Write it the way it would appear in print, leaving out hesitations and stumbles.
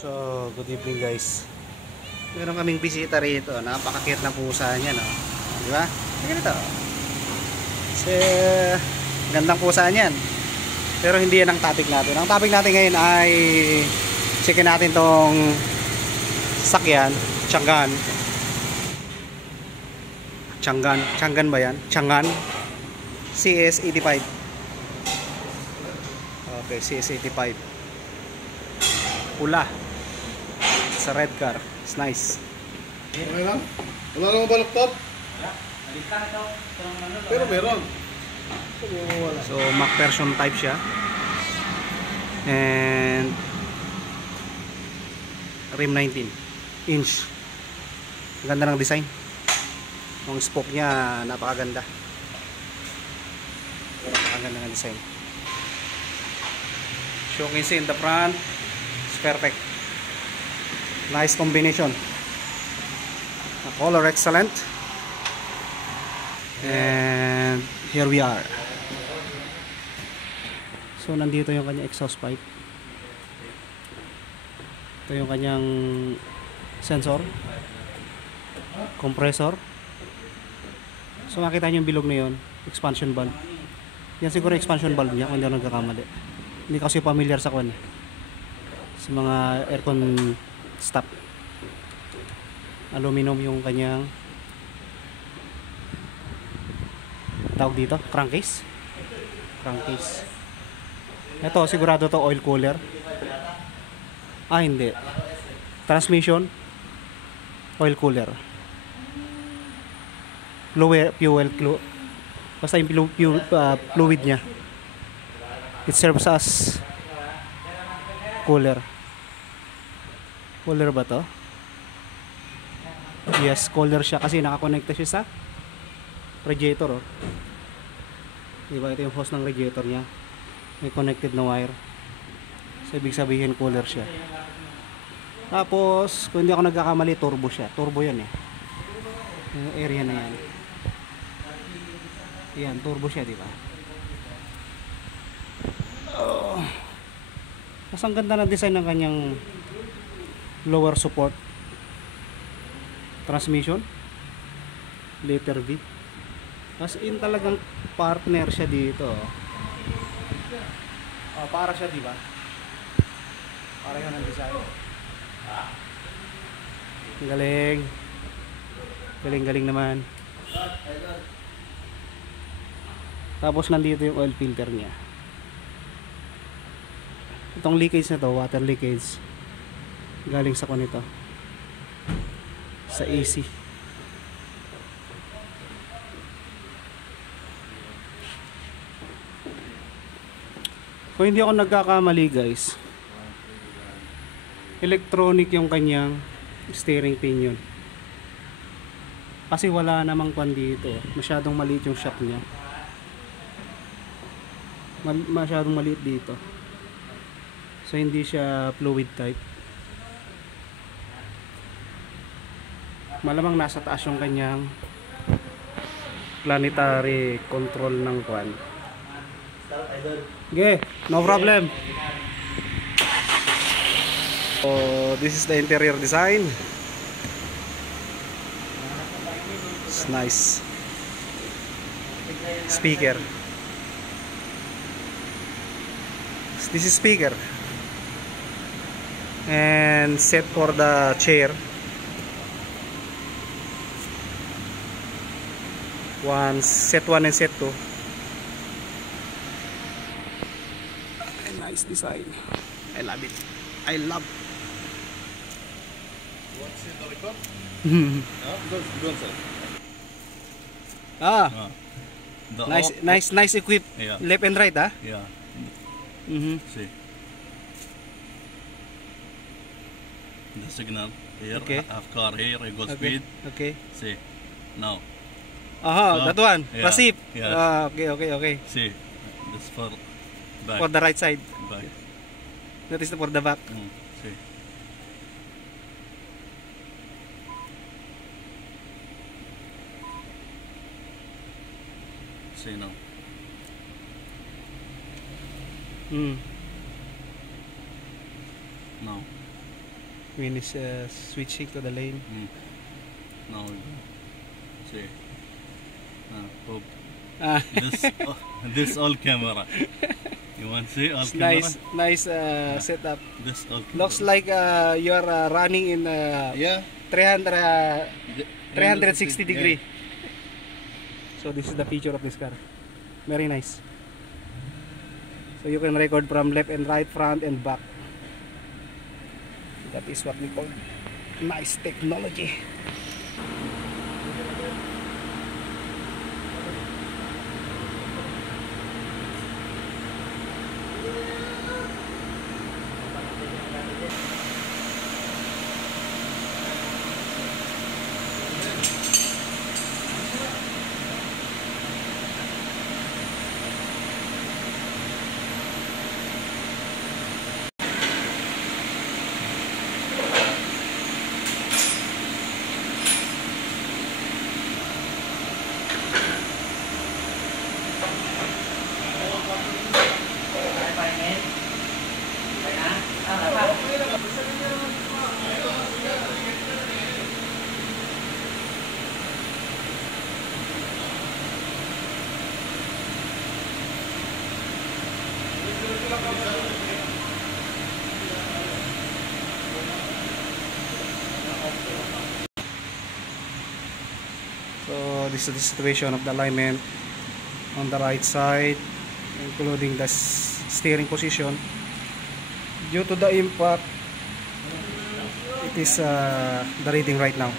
So, good evening guys. Meron kaming bisita rito. Napaka-cute na pusa niya, no? Di ba? Tingnan ito. Kasi, gandang pusa niyan. Pero hindi yan ang topic natin. Ang topic natin ngayon ay checkin natin tong sakyan, Changan. Changan ba yan? Changan CS85. Okay, CS85. Pula. Sa red car. It's nice. Okay lang? Wala namang baluktot? Pero meron. So, Mac version type siya. And rim 19 inch. Ganda ng design. Ang spoke niya napakaganda. Napakaganda ng design. Showcase in the front. It's perfect. Nice combination. The color excellent. And here we are. So nandito yung kanyang exhaust pipe. Ito yung kanyang sensor, compressor. So makita nyo yung bilog na yun, expansion valve. Yan siguro expansion valve niya kung hindi ako nagkakamali. Hindi kasi familiar sa kwan, sa mga aircon stop. Aluminum yung kanyang tawag dito, crankcase. Ito sigurado to oil cooler. Ah, hindi. Transmission, oil cooler. Basta yung fluid nya. It serves as cooler. Cooler ba to? Yes, cooler siya kasi nakakonekta siya sa radiator. Oh. Diba, ito yung hose ng radiator nya. May connected na wire. So, ibig sabihin cooler siya. Tapos, kung hindi ako nagkakamali, turbo siya. Turbo yan eh. Yung area na yan. Yan, turbo siya, di ba? Oh. Mas ang ganda na design ng kanyang lower support. Transmission. Letter V. As in talagang partner siya dito. Oh, para siya, di ba? Para yun ang design. Galing. Galing naman. Tapos nandito yung oil filter niya. Itong leakage na to, water leakage, galing sa kunito, sa AC. Kung hindi ako nagkakamali guys, electronic yung kanyang steering pinion. Kasi wala namang kwan dito. Masyadong maliit yung shock niya. Masyadong maliit dito. So hindi siya fluid type. Malamang nasa taas yung kanyang planetary control ng kwan. Okay, no problem. So this is the interior design. It's nice. Speaker. This is speaker. And set for the chair. Set 1 and set 2. Nice design. I love it. I love. What's in the record? Don't say. Nice equipped. Yeah. Left and right, ah? Yeah. See. The signal here. Okay. Half car here. I go Okay. speed. Okay. See. Now. That one. Yeah. Proceed. Yeah. Okay. See. This for back. For the right side. Back. That is for the back. See. See now. Mm. Now. When it's switching to the lane. Now, see. Hope. Ah, This all camera. You want to see all it's camera? nice setup. This all camera. Looks like you are running in Yeah. 360 degree. So this is the feature of this car. Very nice. So you can record from left and right, front and back. That is what we call nice technology. So this is the situation of the alignment on the right side, including the steering position. Due to the impact, it is the reading right now.